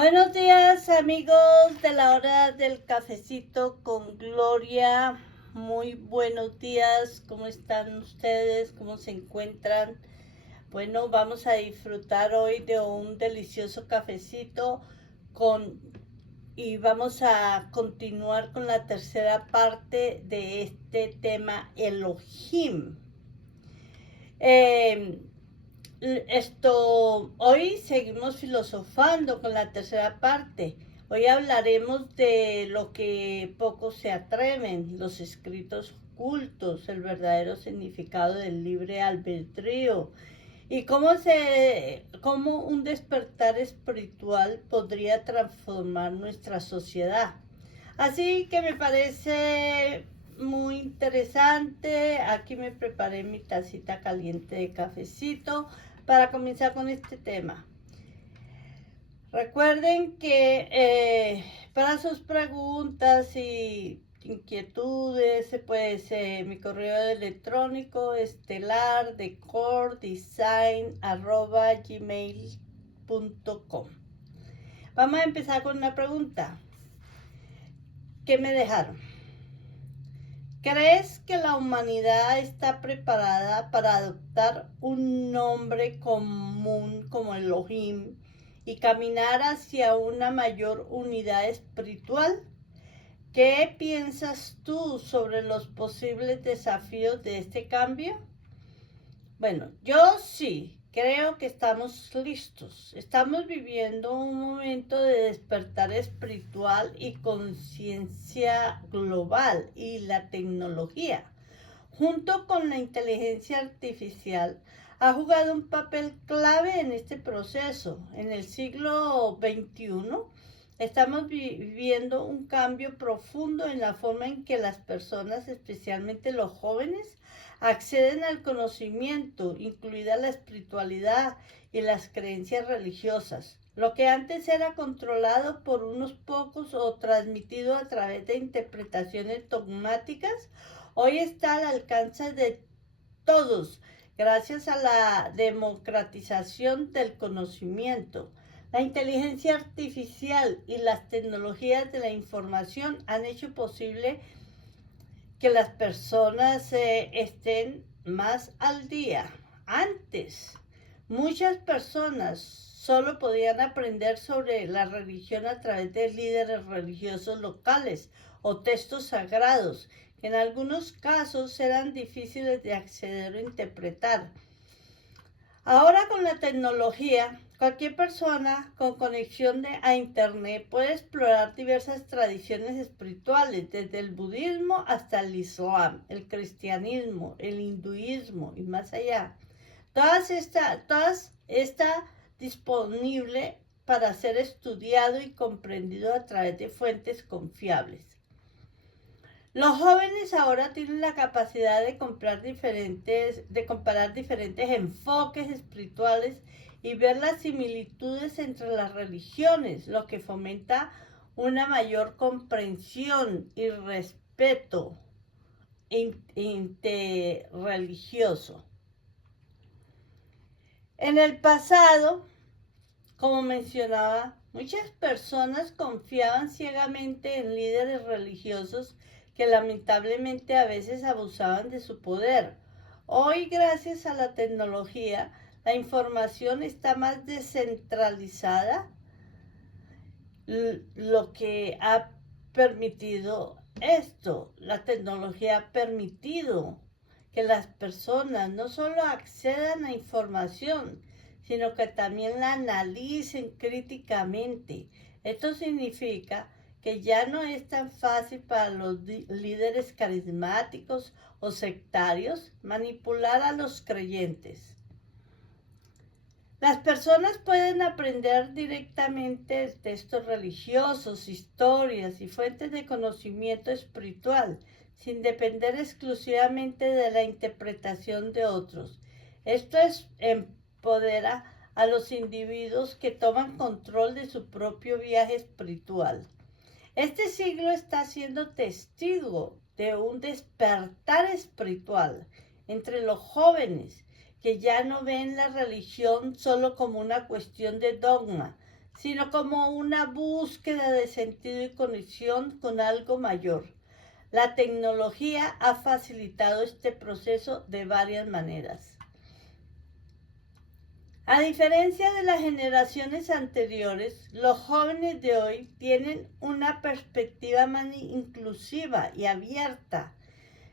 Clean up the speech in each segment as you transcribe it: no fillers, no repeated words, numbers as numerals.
Buenos días amigos de la hora del cafecito con Gloria. Muy buenos días, ¿cómo están ustedes? ¿Cómo se encuentran? Bueno, vamos a disfrutar hoy de un delicioso cafecito con y vamos a continuar con la tercera parte de este tema Elohim. Eh, Hoy seguimos filosofando con la tercera parte. Hoy hablaremos de lo que pocos se atreven, los escritos ocultos, el verdadero significado del libre albedrío y cómo un despertar espiritual podría transformar nuestra sociedad. Así que me parece muy interesante. Aquí me preparé mi tacita caliente de cafecito para comenzar con este tema. Recuerden que para sus preguntas y inquietudes se puede ser mi correo electrónico estelardecordesign@gmail.com. Vamos a empezar con una pregunta. ¿Qué me dejaron? ¿Crees que la humanidad está preparada para adoptar un nombre común como Elohim y caminar hacia una mayor unidad espiritual? ¿Qué piensas tú sobre los posibles desafíos de este cambio? Bueno, yo sí creo que estamos listos. Estamos viviendo un momento de despertar espiritual y conciencia global, y la tecnología, junto con la inteligencia artificial, ha jugado un papel clave en este proceso. En el siglo XXI estamos viviendo un cambio profundo en la forma en que las personas, especialmente los jóvenes, acceden al conocimiento, incluida la espiritualidad y las creencias religiosas. Lo que antes era controlado por unos pocos o transmitido a través de interpretaciones dogmáticas, hoy está al alcance de todos, gracias a la democratización del conocimiento. La inteligencia artificial y las tecnologías de la información han hecho posible que las personas estén más al día. Antes, muchas personas solo podían aprender sobre la religión a través de líderes religiosos locales o textos sagrados, que en algunos casos eran difíciles de acceder o interpretar. Ahora con la tecnología, cualquier persona con conexión a Internet puede explorar diversas tradiciones espirituales, desde el budismo hasta el islam, el cristianismo, el hinduismo y más allá. Todas está disponible para ser estudiado y comprendido a través de fuentes confiables. Los jóvenes ahora tienen la capacidad de comparar diferentes enfoques espirituales y ver las similitudes entre las religiones, lo que fomenta una mayor comprensión y respeto interreligioso. En el pasado, como mencionaba, muchas personas confiaban ciegamente en líderes religiosos que lamentablemente a veces abusaban de su poder. Hoy, gracias a la tecnología, la información está más descentralizada, lo que ha permitido esto. La tecnología ha permitido que las personas no solo accedan a información, sino que también la analicen críticamente. Esto significa que ya no es tan fácil para los líderes carismáticos o sectarios manipular a los creyentes. Las personas pueden aprender directamente textos religiosos, historias y fuentes de conocimiento espiritual, sin depender exclusivamente de la interpretación de otros. Esto empodera a los individuos que toman control de su propio viaje espiritual. Este siglo está siendo testigo de un despertar espiritual entre los jóvenes, que ya no ven la religión solo como una cuestión de dogma, sino como una búsqueda de sentido y conexión con algo mayor. La tecnología ha facilitado este proceso de varias maneras. A diferencia de las generaciones anteriores, los jóvenes de hoy tienen una perspectiva más inclusiva y abierta,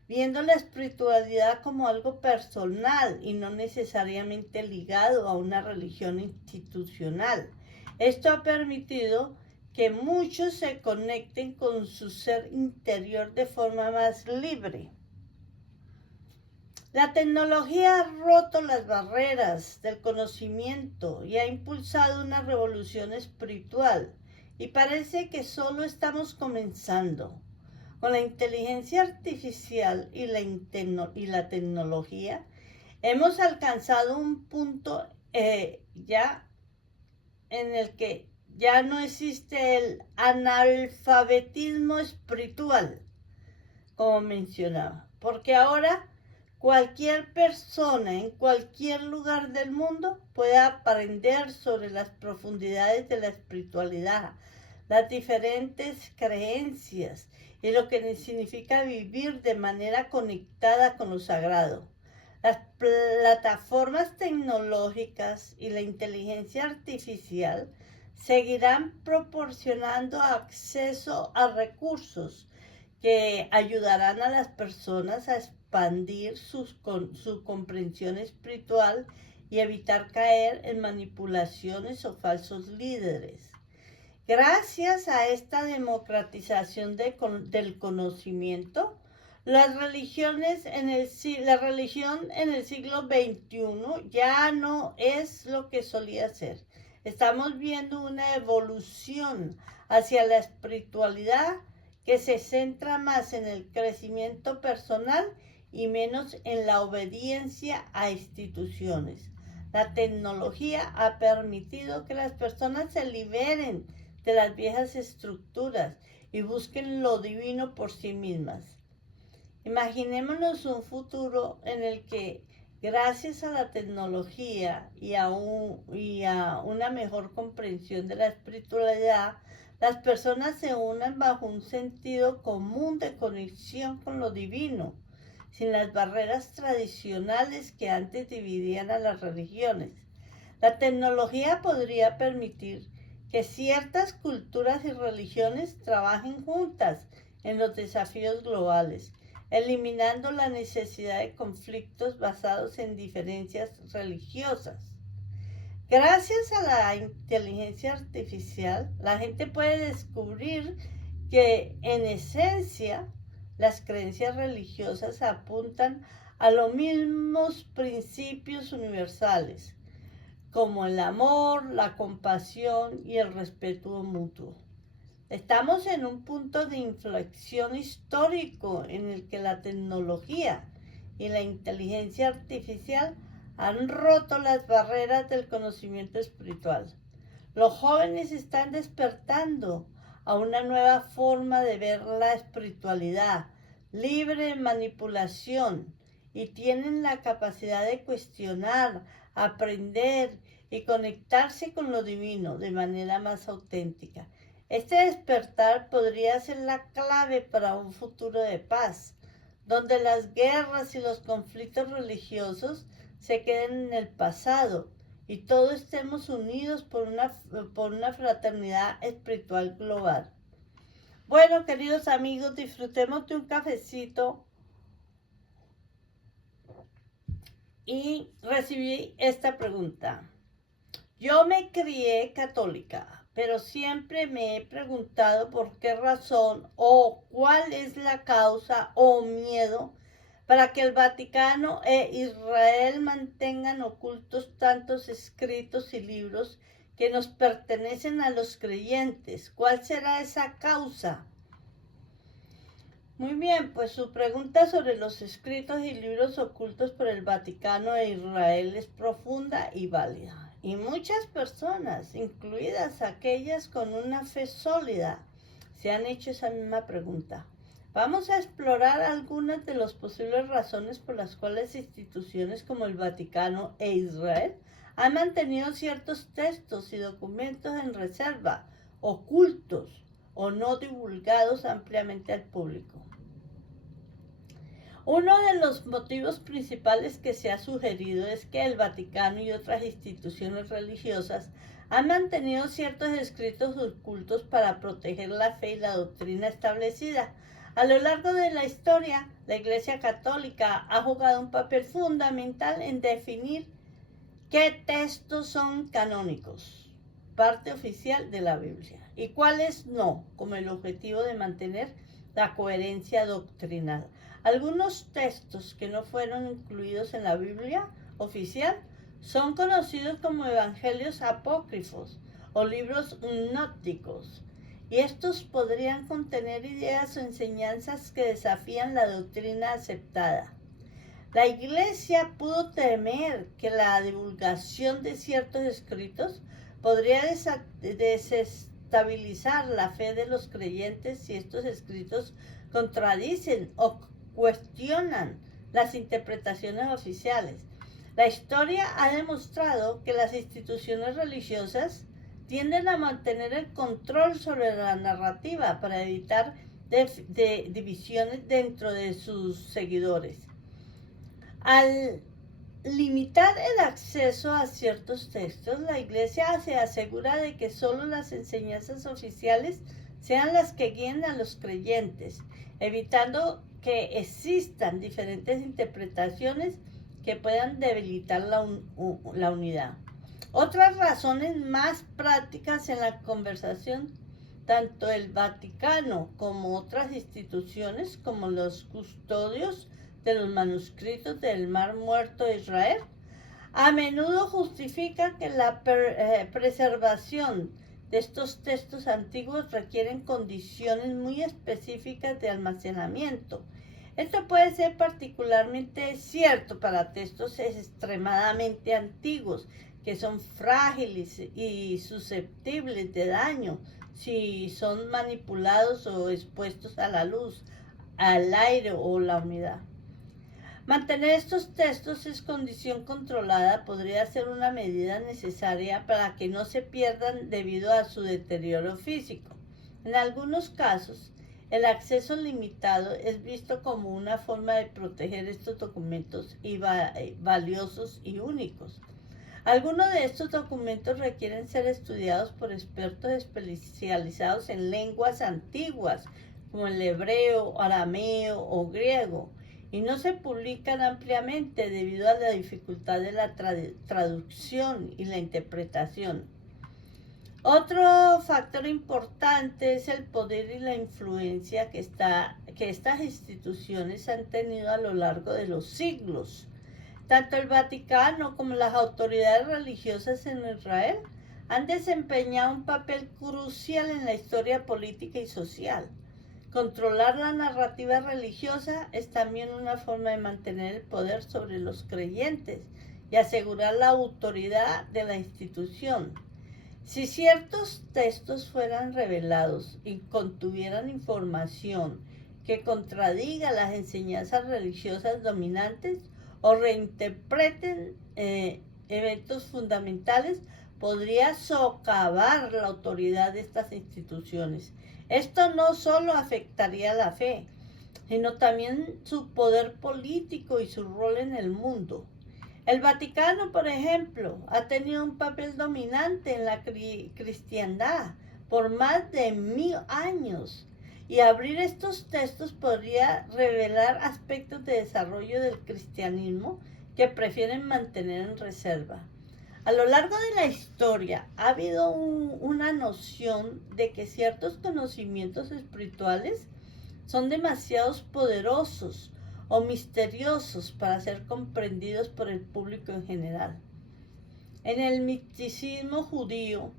viendo la espiritualidad como algo personal y no necesariamente ligado a una religión institucional. Esto ha permitido que muchos se conecten con su ser interior de forma más libre. La tecnología ha roto las barreras del conocimiento y ha impulsado una revolución espiritual, y parece que solo estamos comenzando. Con la inteligencia artificial y la tecnología, hemos alcanzado un punto ya en el que ya no existe el analfabetismo espiritual, como mencionaba, porque ahora cualquier persona en cualquier lugar del mundo puede aprender sobre las profundidades de la espiritualidad, las diferentes creencias y lo que significa vivir de manera conectada con lo sagrado. Las plataformas tecnológicas y la inteligencia artificial seguirán proporcionando acceso a recursos que ayudarán a las personas a expandir su comprensión espiritual y evitar caer en manipulaciones o falsos líderes. Gracias a esta democratización del conocimiento, la religión en el siglo XXI ya no es lo que solía ser. Estamos viendo una evolución hacia la espiritualidad que se centra más en el crecimiento personal y menos en la obediencia a instituciones. La tecnología ha permitido que las personas se liberen de las viejas estructuras y busquen lo divino por sí mismas. Imaginémonos un futuro en el que, gracias a la tecnología y a una mejor comprensión de la espiritualidad, las personas se unan bajo un sentido común de conexión con lo divino, sin las barreras tradicionales que antes dividían a las religiones. La tecnología podría permitir que ciertas culturas y religiones trabajen juntas en los desafíos globales, eliminando la necesidad de conflictos basados en diferencias religiosas. Gracias a la inteligencia artificial, la gente puede descubrir que en esencia las creencias religiosas apuntan a los mismos principios universales, como el amor, la compasión y el respeto mutuo. Estamos en un punto de inflexión histórico en el que la tecnología y la inteligencia artificial han roto las barreras del conocimiento espiritual. Los jóvenes están despertando a una nueva forma de ver la espiritualidad, libre de manipulación, y tienen la capacidad de cuestionar, aprender y conectarse con lo divino de manera más auténtica. Este despertar podría ser la clave para un futuro de paz, donde las guerras y los conflictos religiosos se queden en el pasado y todos estemos unidos por una fraternidad espiritual global. Bueno, queridos amigos, disfrutemos de un cafecito y recibí esta pregunta. Yo me crié católica, pero siempre me he preguntado por qué razón o cuál es la causa o miedo para que el Vaticano e Israel mantengan ocultos tantos escritos y libros que nos pertenecen a los creyentes. ¿Cuál será esa causa? Muy bien, pues su pregunta sobre los escritos y libros ocultos por el Vaticano e Israel es profunda y válida. Y muchas personas, incluidas aquellas con una fe sólida, se han hecho esa misma pregunta. Vamos a explorar algunas de las posibles razones por las cuales instituciones como el Vaticano e Israel han mantenido ciertos textos y documentos en reserva, ocultos o no divulgados ampliamente al público. Uno de los motivos principales que se ha sugerido es que el Vaticano y otras instituciones religiosas han mantenido ciertos escritos ocultos para proteger la fe y la doctrina establecida. A lo largo de la historia, la Iglesia Católica ha jugado un papel fundamental en definir qué textos son canónicos, parte oficial de la Biblia, y cuáles no, como el objetivo de mantener la coherencia doctrinal. Algunos textos que no fueron incluidos en la Biblia oficial son conocidos como evangelios apócrifos o libros gnósticos, y estos podrían contener ideas o enseñanzas que desafían la doctrina aceptada. La Iglesia pudo temer que la divulgación de ciertos escritos podría desestabilizar la fe de los creyentes si estos escritos contradicen o cuestionan las interpretaciones oficiales. La historia ha demostrado que las instituciones religiosas tienden a mantener el control sobre la narrativa para evitar divisiones dentro de sus seguidores. Al limitar el acceso a ciertos textos, la Iglesia se asegura de que solo las enseñanzas oficiales sean las que guíen a los creyentes, evitando que existan diferentes interpretaciones que puedan debilitar la unidad. Otras razones más prácticas en la conversación, tanto el Vaticano como otras instituciones, como los custodios de los manuscritos del Mar Muerto de Israel, a menudo justifican que la preservación de estos textos antiguos requieren condiciones muy específicas de almacenamiento. Esto puede ser particularmente cierto para textos extremadamente antiguos, que son frágiles y susceptibles de daño si son manipulados o expuestos a la luz, al aire o la humedad. Mantener estos textos en condición controlada podría ser una medida necesaria para que no se pierdan debido a su deterioro físico. En algunos casos, el acceso limitado es visto como una forma de proteger estos documentos valiosos y únicos. Algunos de estos documentos requieren ser estudiados por expertos especializados en lenguas antiguas, como el hebreo, arameo o griego, y no se publican ampliamente debido a la dificultad de la traducción y la interpretación. Otro factor importante es el poder y la influencia que estas instituciones han tenido a lo largo de los siglos. Tanto el Vaticano como las autoridades religiosas en Israel han desempeñado un papel crucial en la historia política y social. Controlar la narrativa religiosa es también una forma de mantener el poder sobre los creyentes y asegurar la autoridad de la institución. Si ciertos textos fueran revelados y contuvieran información que contradiga las enseñanzas religiosas dominantes o reinterpreten eventos fundamentales, podría socavar la autoridad de estas instituciones. Esto no solo afectaría la fe, sino también su poder político y su rol en el mundo. El Vaticano, por ejemplo, ha tenido un papel dominante en la cristiandad por más de 1000 años, y abrir estos textos podría revelar aspectos de desarrollo del cristianismo que prefieren mantener en reserva. A lo largo de la historia ha habido una noción de que ciertos conocimientos espirituales son demasiado poderosos o misteriosos para ser comprendidos por el público en general. En el misticismo judío,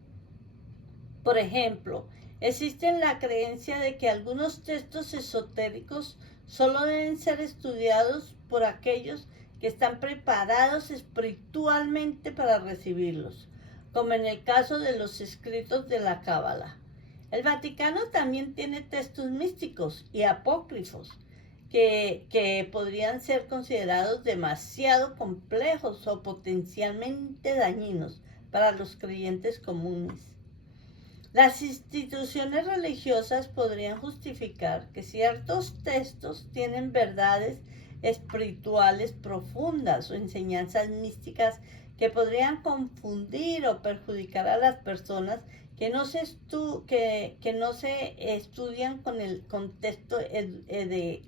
por ejemplo, existe la creencia de que algunos textos esotéricos solo deben ser estudiados por aquellos que están preparados espiritualmente para recibirlos, como en el caso de los escritos de la Cábala. El Vaticano también tiene textos místicos y apócrifos que podrían ser considerados demasiado complejos o potencialmente dañinos para los creyentes comunes. Las instituciones religiosas podrían justificar que ciertos textos tienen verdades espirituales profundas o enseñanzas místicas que podrían confundir o perjudicar a las personas que no se estudian con el contexto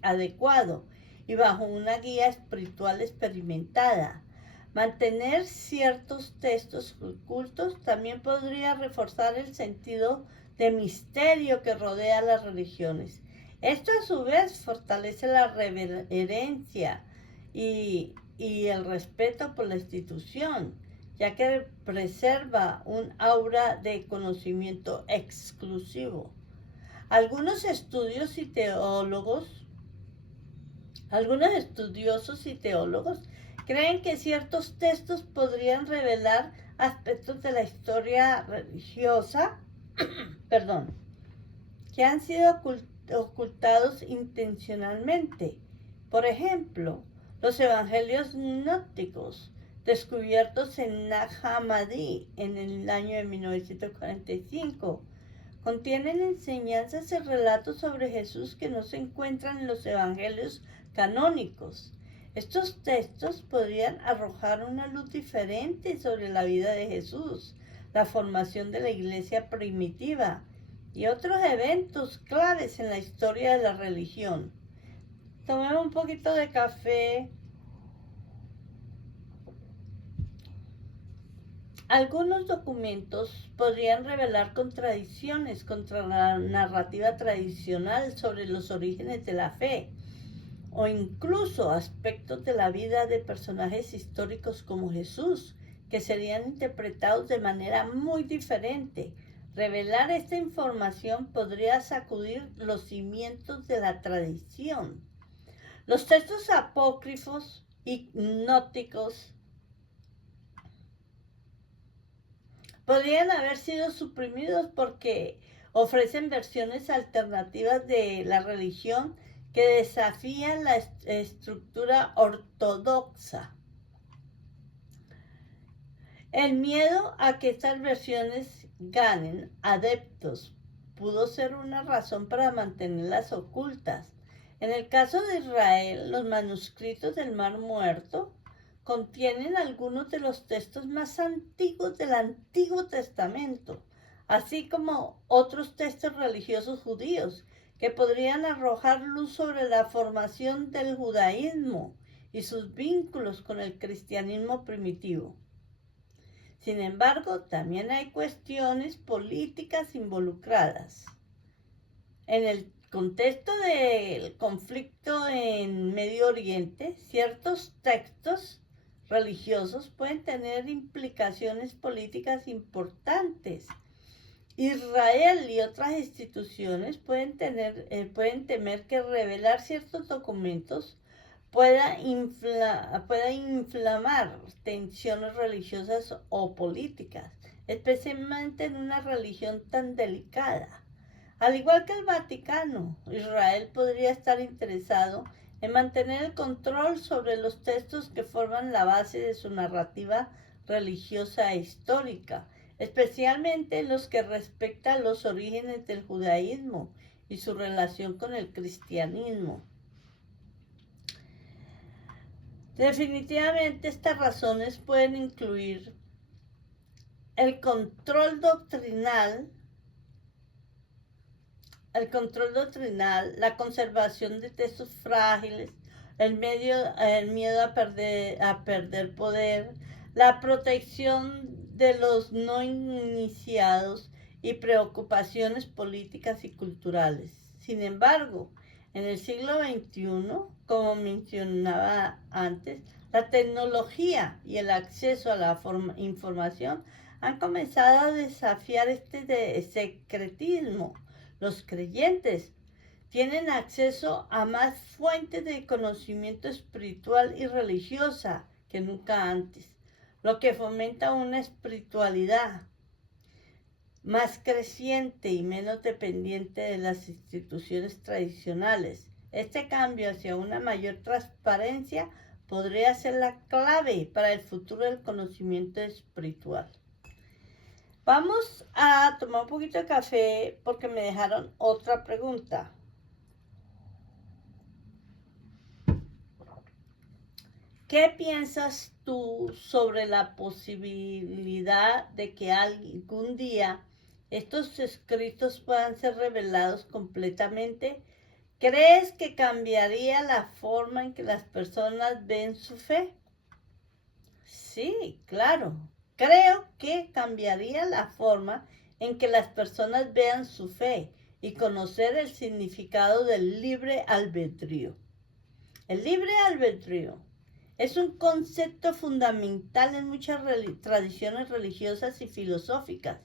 adecuado y bajo una guía espiritual experimentada. Mantener ciertos textos ocultos también podría reforzar el sentido de misterio que rodea las religiones. Esto a su vez fortalece la reverencia y el respeto por la institución, ya que preserva un aura de conocimiento exclusivo. Algunos estudiosos y teólogos creen que ciertos textos podrían revelar aspectos de la historia religiosa, que han sido ocultados intencionalmente. Por ejemplo, los evangelios gnósticos, descubiertos en Nag Hammadi en el año de 1945, contienen enseñanzas y relatos sobre Jesús que no se encuentran en los evangelios canónicos. Estos textos podrían arrojar una luz diferente sobre la vida de Jesús, la formación de la iglesia primitiva y otros eventos claves en la historia de la religión. Tomemos un poquito de café. Algunos documentos podrían revelar contradicciones contra la narrativa tradicional sobre los orígenes de la fe, o incluso aspectos de la vida de personajes históricos como Jesús, que serían interpretados de manera muy diferente. Revelar esta información podría sacudir los cimientos de la tradición. Los textos apócrifos y gnósticos podrían haber sido suprimidos porque ofrecen versiones alternativas de la religión que desafían la estructura ortodoxa. El miedo a que estas versiones ganen adeptos pudo ser una razón para mantenerlas ocultas. En el caso de Israel, los manuscritos del Mar Muerto contienen algunos de los textos más antiguos del Antiguo Testamento, así como otros textos religiosos judíos que podrían arrojar luz sobre la formación del judaísmo y sus vínculos con el cristianismo primitivo. Sin embargo, también hay cuestiones políticas involucradas. En el contexto del conflicto en Medio Oriente, ciertos textos religiosos pueden tener implicaciones políticas importantes. Israel y otras instituciones pueden temer que revelar ciertos documentos pueda inflamar tensiones religiosas o políticas, especialmente en una religión tan delicada. Al igual que el Vaticano, Israel podría estar interesado en mantener el control sobre los textos que forman la base de su narrativa religiosa e histórica, especialmente en los que respecta a los orígenes del judaísmo y su relación con el cristianismo. Definitivamente estas razones pueden incluir el control doctrinal, la conservación de textos frágiles, el miedo a perder poder, la protección de los no iniciados y preocupaciones políticas y culturales. Sin embargo, en el siglo XXI, como mencionaba antes, la tecnología y el acceso a la información han comenzado a desafiar este secretismo. Los creyentes tienen acceso a más fuentes de conocimiento espiritual y religiosa que nunca antes, lo que fomenta una espiritualidad más creciente y menos dependiente de las instituciones tradicionales. Este cambio hacia una mayor transparencia podría ser la clave para el futuro del conocimiento espiritual. Vamos a tomar un poquito de café porque me dejaron otra pregunta. ¿Qué piensas tú sobre la posibilidad de que algún día estos escritos puedan ser revelados completamente? ¿Crees que cambiaría la forma en que las personas ven su fe? Sí, claro. Creo que cambiaría la forma en que las personas vean su fe y conocer el significado del libre albedrío. El libre albedrío es un concepto fundamental en muchas tradiciones religiosas y filosóficas,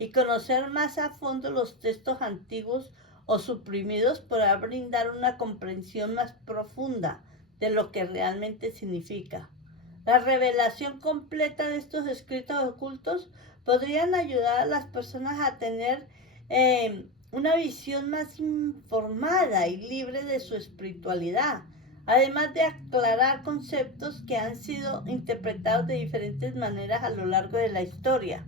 y conocer más a fondo los textos antiguos o suprimidos podrá brindar una comprensión más profunda de lo que realmente significa. La revelación completa de estos escritos ocultos podrían ayudar a las personas a tener una visión más informada y libre de su espiritualidad, además de aclarar conceptos que han sido interpretados de diferentes maneras a lo largo de la historia.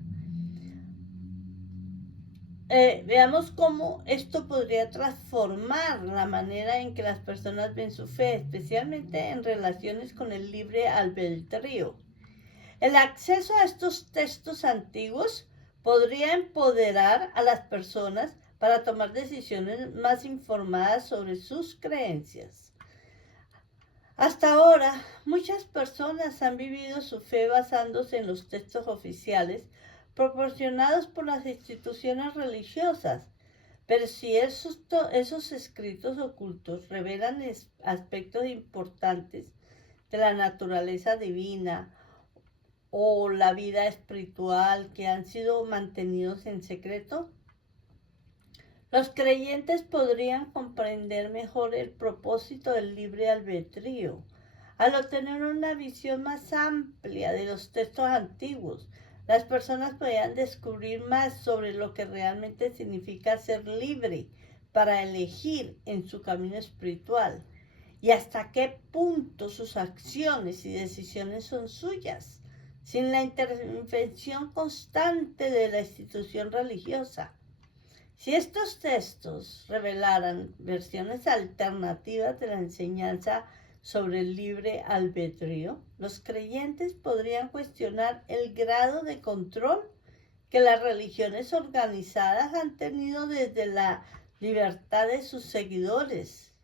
Veamos cómo esto podría transformar la manera en que las personas ven su fe, especialmente en relaciones con el libre albedrío. El acceso a estos textos antiguos podría empoderar a las personas para tomar decisiones más informadas sobre sus creencias. Hasta ahora, muchas personas han vivido su fe basándose en los textos oficiales proporcionados por las instituciones religiosas, pero si esos escritos ocultos revelan aspectos importantes de la naturaleza divina o la vida espiritual que han sido mantenidos en secreto, los creyentes podrían comprender mejor el propósito del libre albedrío. Al obtener una visión más amplia de los textos antiguos, las personas podrían descubrir más sobre lo que realmente significa ser libre para elegir en su camino espiritual y hasta qué punto sus acciones y decisiones son suyas, sin la intervención constante de la institución religiosa. Si estos textos revelaran versiones alternativas de la enseñanza sobre el libre albedrío, los creyentes podrían cuestionar el grado de control que las religiones organizadas han tenido desde la libertad de sus seguidores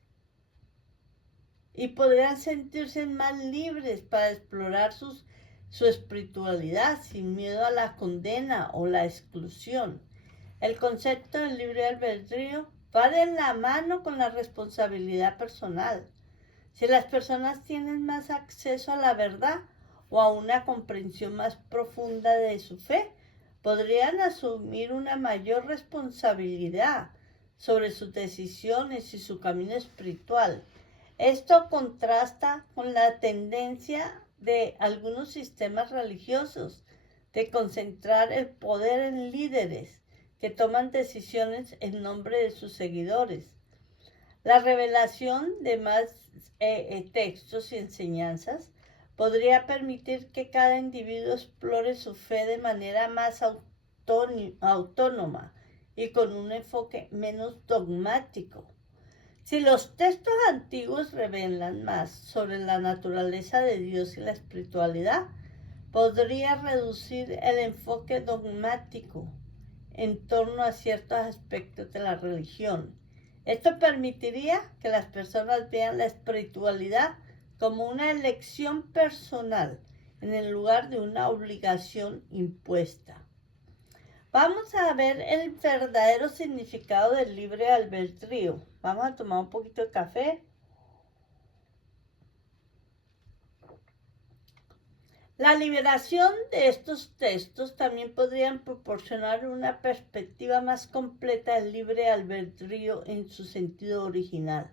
y podrían sentirse más libres para explorar su espiritualidad sin miedo a la condena o la exclusión. El concepto del libre albedrío va de la mano con la responsabilidad personal. Si las personas tienen más acceso a la verdad o a una comprensión más profunda de su fe, podrían asumir una mayor responsabilidad sobre sus decisiones y su camino espiritual. Esto contrasta con la tendencia de algunos sistemas religiosos de concentrar el poder en líderes que toman decisiones en nombre de sus seguidores. La revelación de más textos y enseñanzas podría permitir que cada individuo explore su fe de manera más autónoma y con un enfoque menos dogmático. Si los textos antiguos revelan más sobre la naturaleza de Dios y la espiritualidad, podría reducir el enfoque dogmático en torno a ciertos aspectos de la religión. Esto permitiría que las personas vean la espiritualidad como una elección personal en el lugar de una obligación impuesta. Vamos a ver el verdadero significado del libre albedrío. Vamos a tomar un poquito de café. La liberación de estos textos también podrían proporcionar una perspectiva más completa del libre albedrío en su sentido original.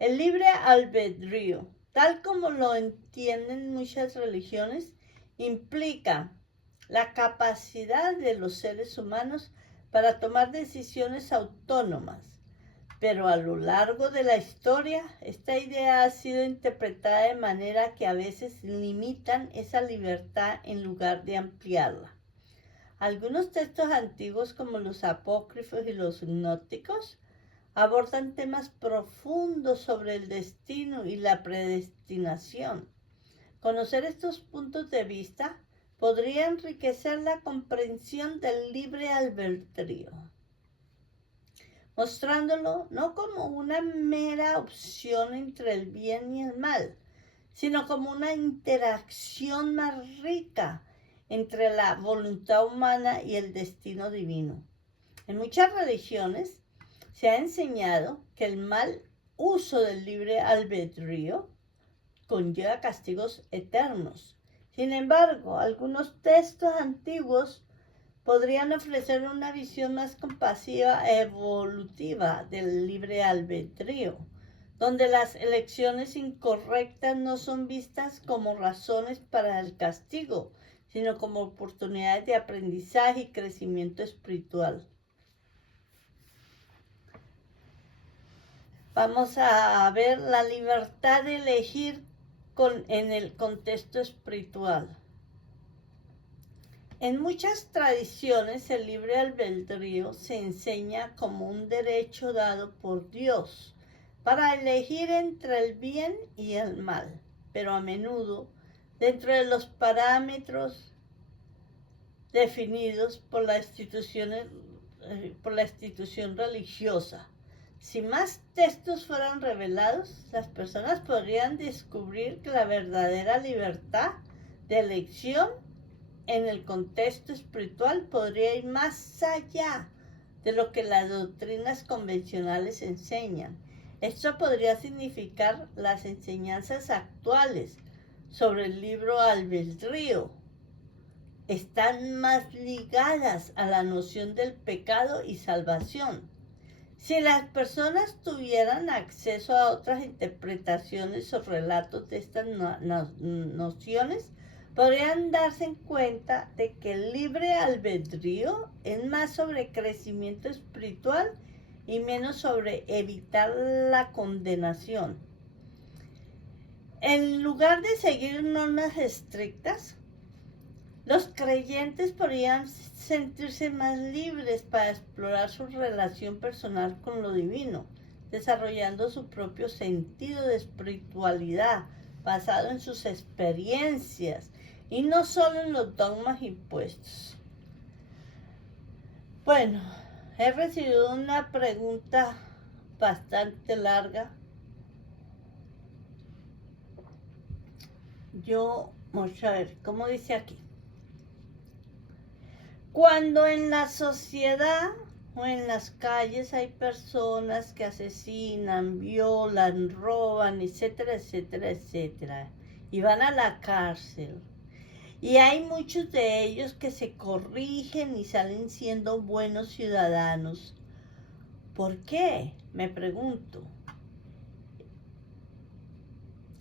El libre albedrío, tal como lo entienden muchas religiones, implica la capacidad de los seres humanos para tomar decisiones autónomas, Pero a lo largo de la historia, esta idea ha sido interpretada de manera que a veces limitan esa libertad en lugar de ampliarla. Algunos textos antiguos como los apócrifos y los gnósticos abordan temas profundos sobre el destino y la predestinación. Conocer estos puntos de vista podría enriquecer la comprensión del libre albedrío, mostrándolo no como una mera opción entre el bien y el mal, sino como una interacción más rica entre la voluntad humana y el destino divino. En muchas religiones se ha enseñado que el mal uso del libre albedrío conlleva castigos eternos. Sin embargo, algunos textos antiguos podrían ofrecer una visión más compasiva e evolutiva del libre albedrío, donde las elecciones incorrectas no son vistas como razones para el castigo, sino como oportunidades de aprendizaje y crecimiento espiritual. Vamos a ver la libertad de elegir en el contexto espiritual. En muchas tradiciones el libre albedrío se enseña como un derecho dado por Dios para elegir entre el bien y el mal, pero a menudo dentro de los parámetros definidos por la institución religiosa. Si más textos fueran revelados, las personas podrían descubrir que la verdadera libertad de elección en el contexto espiritual podría ir más allá de lo que las doctrinas convencionales enseñan. Esto podría significar las enseñanzas actuales sobre el libre albedrío están más ligadas a la noción del pecado y salvación. Si las personas tuvieran acceso a otras interpretaciones o relatos de estas nociones, podrían darse cuenta de que el libre albedrío es más sobre crecimiento espiritual y menos sobre evitar la condenación. En lugar de seguir normas estrictas, los creyentes podrían sentirse más libres para explorar su relación personal con lo divino, desarrollando su propio sentido de espiritualidad basado en sus experiencias y no solo en los dogmas impuestos. Bueno, he recibido una pregunta bastante larga. Vamos a ver, ¿cómo dice aquí? Cuando en la sociedad o en las calles hay personas que asesinan, violan, roban, etcétera, etcétera, etcétera, y van a la cárcel, y hay muchos de ellos que se corrigen y salen siendo buenos ciudadanos, ¿por qué? Me pregunto.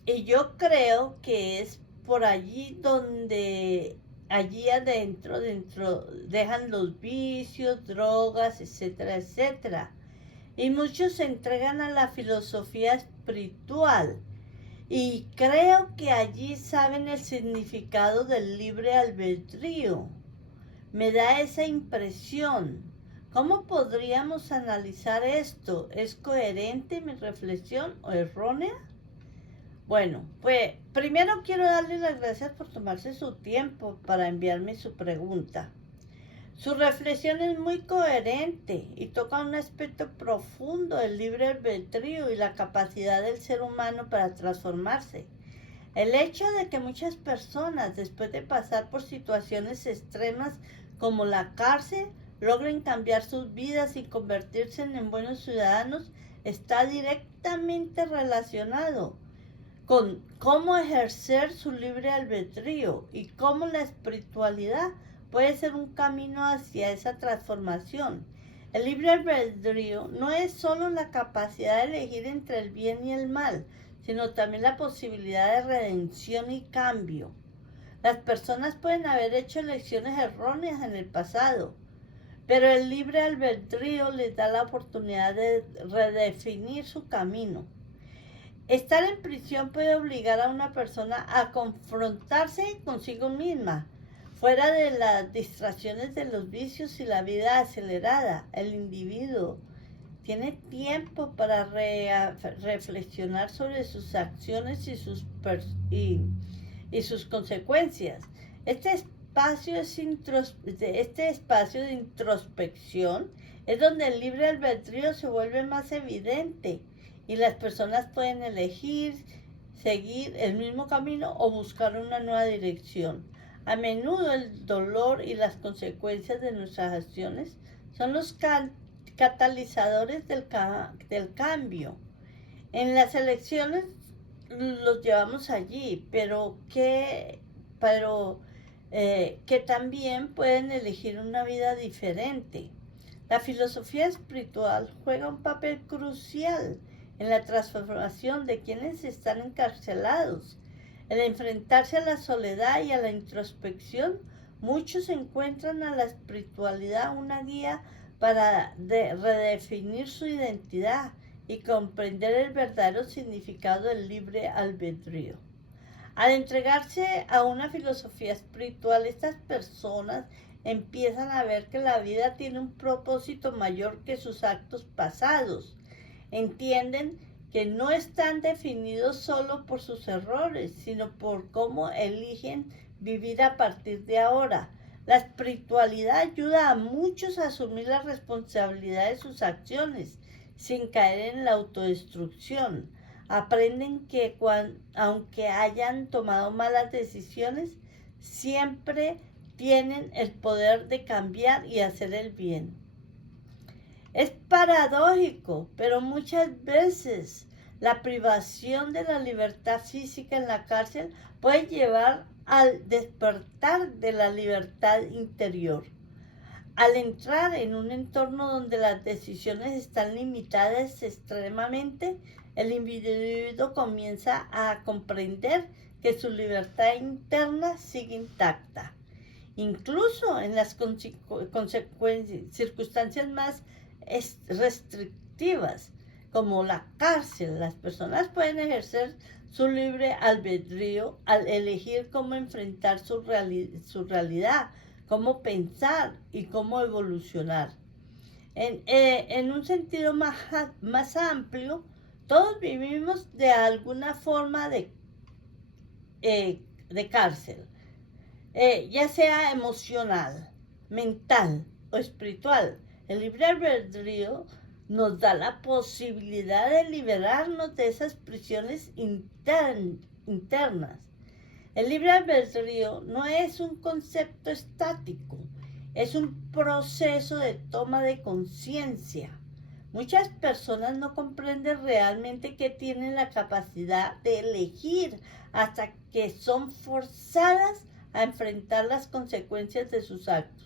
Y yo creo que es por allí donde allí adentro dejan los vicios, drogas, etcétera, etcétera. Y muchos se entregan a la filosofía espiritual. Y creo que allí saben el significado del libre albedrío. Me da esa impresión. ¿Cómo podríamos analizar esto? ¿Es coherente mi reflexión o errónea? Bueno, pues primero quiero darle las gracias por tomarse su tiempo para enviarme su pregunta. Su reflexión es muy coherente y toca un aspecto profundo del libre albedrío y la capacidad del ser humano para transformarse. El hecho de que muchas personas, después de pasar por situaciones extremas como la cárcel, logren cambiar sus vidas y convertirse en buenos ciudadanos, está directamente relacionado con cómo ejercer su libre albedrío y cómo la espiritualidad puede ser un camino hacia esa transformación. El libre albedrío no es solo la capacidad de elegir entre el bien y el mal, sino también la posibilidad de redención y cambio. Las personas pueden haber hecho elecciones erróneas en el pasado, pero el libre albedrío les da la oportunidad de redefinir su camino. Estar en prisión puede obligar a una persona a confrontarse consigo misma. Fuera de las distracciones de los vicios y la vida acelerada, el individuo tiene tiempo para reflexionar sobre sus acciones y sus consecuencias. Este espacio de introspección es donde el libre albedrío se vuelve más evidente y las personas pueden elegir seguir el mismo camino o buscar una nueva dirección. A menudo el dolor y las consecuencias de nuestras acciones son los catalizadores del cambio. En las elecciones los llevamos allí, que también pueden elegir una vida diferente. La filosofía espiritual juega un papel crucial en la transformación de quienes están encarcelados. Al enfrentarse a la soledad y a la introspección, muchos encuentran a la espiritualidad una guía para redefinir su identidad y comprender el verdadero significado del libre albedrío. Al entregarse a una filosofía espiritual, estas personas empiezan a ver que la vida tiene un propósito mayor que sus actos pasados. Entienden que no están definidos solo por sus errores, sino por cómo eligen vivir a partir de ahora. La espiritualidad ayuda a muchos a asumir la responsabilidad de sus acciones, sin caer en la autodestrucción. Aprenden que aunque hayan tomado malas decisiones, siempre tienen el poder de cambiar y hacer el bien. Es paradójico, pero muchas veces la privación de la libertad física en la cárcel puede llevar al despertar de la libertad interior. Al entrar en un entorno donde las decisiones están limitadas extremadamente, el individuo comienza a comprender que su libertad interna sigue intacta. Incluso en las circunstancias más restrictivas, como la cárcel, las personas pueden ejercer su libre albedrío al elegir cómo enfrentar su realidad, cómo pensar y cómo evolucionar. En un sentido más amplio, todos vivimos de alguna forma de cárcel, ya sea emocional, mental o espiritual. El libre albedrío nos da la posibilidad de liberarnos de esas prisiones internas. El libre albedrío no es un concepto estático, es un proceso de toma de conciencia. Muchas personas no comprenden realmente que tienen la capacidad de elegir hasta que son forzadas a enfrentar las consecuencias de sus actos.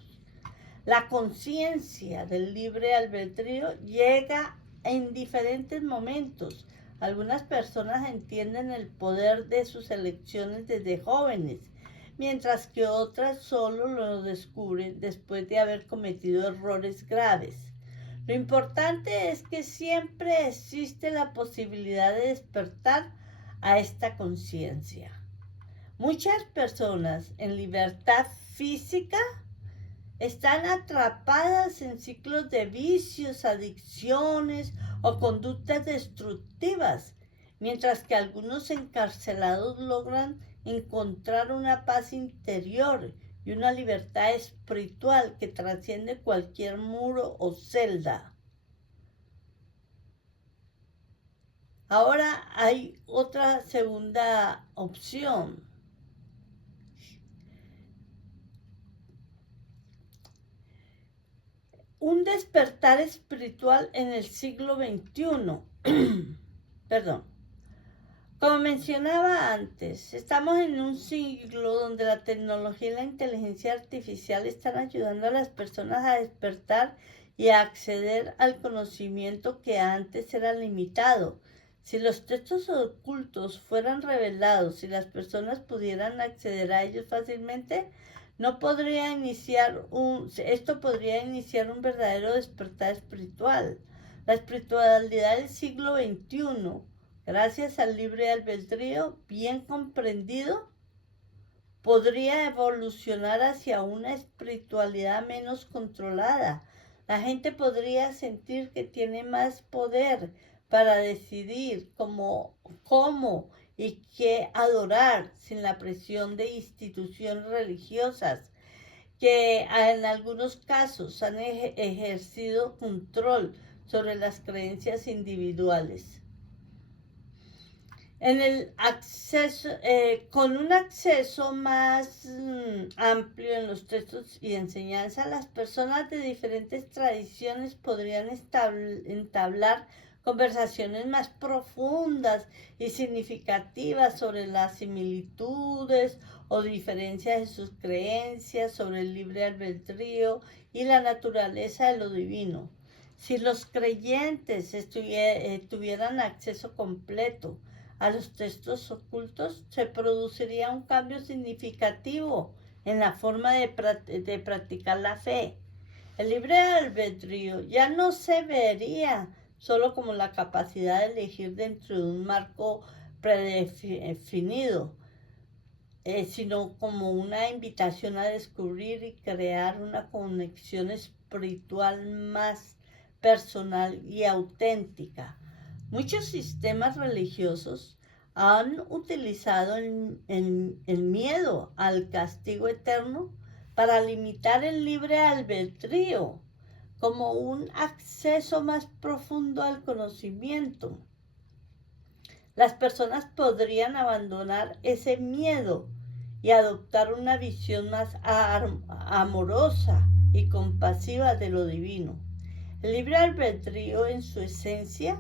La conciencia del libre albedrío llega en diferentes momentos. Algunas personas entienden el poder de sus elecciones desde jóvenes, mientras que otras solo lo descubren después de haber cometido errores graves. Lo importante es que siempre existe la posibilidad de despertar a esta conciencia. Muchas personas en libertad física están atrapadas en ciclos de vicios, adicciones o conductas destructivas, mientras que algunos encarcelados logran encontrar una paz interior y una libertad espiritual que trasciende cualquier muro o celda. Ahora hay otra segunda opción. Un despertar espiritual en el siglo XXI. Perdón. Como mencionaba antes, estamos en un siglo donde la tecnología y la inteligencia artificial están ayudando a las personas a despertar y a acceder al conocimiento que antes era limitado. Si los textos ocultos fueran revelados y las personas pudieran acceder a ellos fácilmente, Esto podría iniciar un verdadero despertar espiritual. La espiritualidad del siglo XXI, gracias al libre albedrío bien comprendido, podría evolucionar hacia una espiritualidad menos controlada. La gente podría sentir que tiene más poder para decidir cómo y qué adorar sin la presión de instituciones religiosas que en algunos casos han ejercido control sobre las creencias individuales. Con un acceso más amplio en los textos y enseñanza, las personas de diferentes tradiciones podrían entablar conversaciones más profundas y significativas sobre las similitudes o diferencias de sus creencias, sobre el libre albedrío y la naturaleza de lo divino. Si los creyentes tuvieran acceso completo a los textos ocultos, se produciría un cambio significativo en la forma de practicar la fe. El libre albedrío ya no se vería solo como la capacidad de elegir dentro de un marco predefinido, sino como una invitación a descubrir y crear una conexión espiritual más personal y auténtica. Muchos sistemas religiosos han utilizado el miedo al castigo eterno para limitar el libre albedrío como un acceso más profundo al conocimiento. Las personas podrían abandonar ese miedo y adoptar una visión más amorosa y compasiva de lo divino. El libre albedrío en su esencia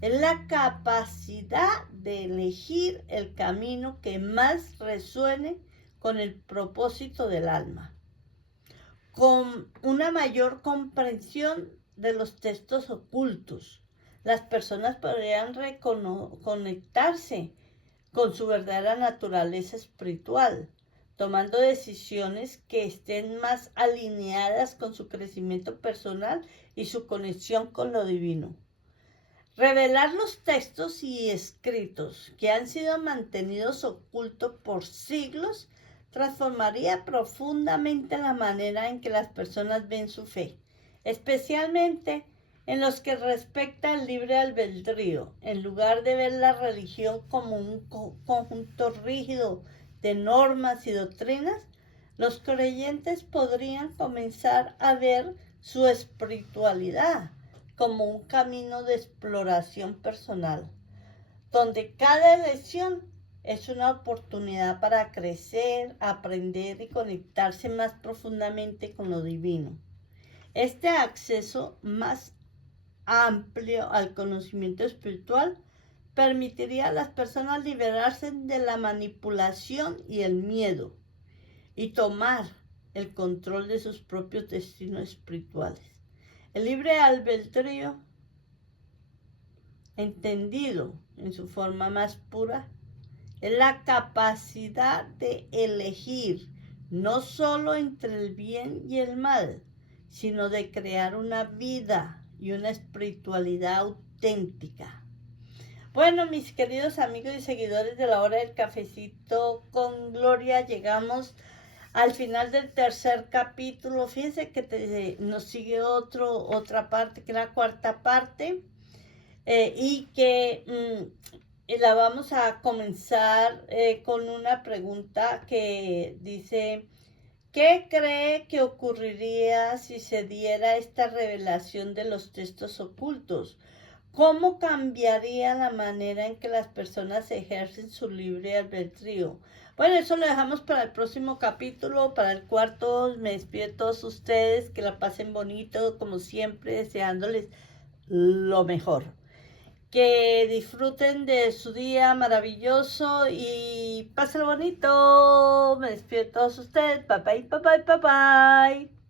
es la capacidad de elegir el camino que más resuene con el propósito del alma. Con una mayor comprensión de los textos ocultos, las personas podrían conectarse con su verdadera naturaleza espiritual, tomando decisiones que estén más alineadas con su crecimiento personal y su conexión con lo divino. Revelar los textos y escritos que han sido mantenidos ocultos por siglos transformaría profundamente la manera en que las personas ven su fe, especialmente en los que respecta al libre albedrío. En lugar de ver la religión como un conjunto rígido de normas y doctrinas, los creyentes podrían comenzar a ver su espiritualidad como un camino de exploración personal, donde cada elección es una oportunidad para crecer, aprender y conectarse más profundamente con lo divino. Este acceso más amplio al conocimiento espiritual permitiría a las personas liberarse de la manipulación y el miedo y tomar el control de sus propios destinos espirituales. El libre albedrío, entendido en su forma más pura, es la capacidad de elegir no solo entre el bien y el mal, sino de crear una vida y una espiritualidad auténtica. Bueno, mis queridos amigos y seguidores de la hora del cafecito con Gloria, llegamos al final del tercer capítulo. Fíjense que nos sigue otra parte, que es la cuarta parte, y que la vamos a comenzar con una pregunta que dice: ¿qué cree que ocurriría si se diera esta revelación de los textos ocultos? ¿Cómo cambiaría la manera en que las personas ejercen su libre albedrío? Bueno, eso lo dejamos para el próximo capítulo, para el cuarto. Me despido de todos ustedes, que la pasen bonito, como siempre, deseándoles lo mejor. Que disfruten de su día maravilloso y pásenlo bonito. Me despido de todos ustedes. Bye, bye, bye, bye, bye, bye.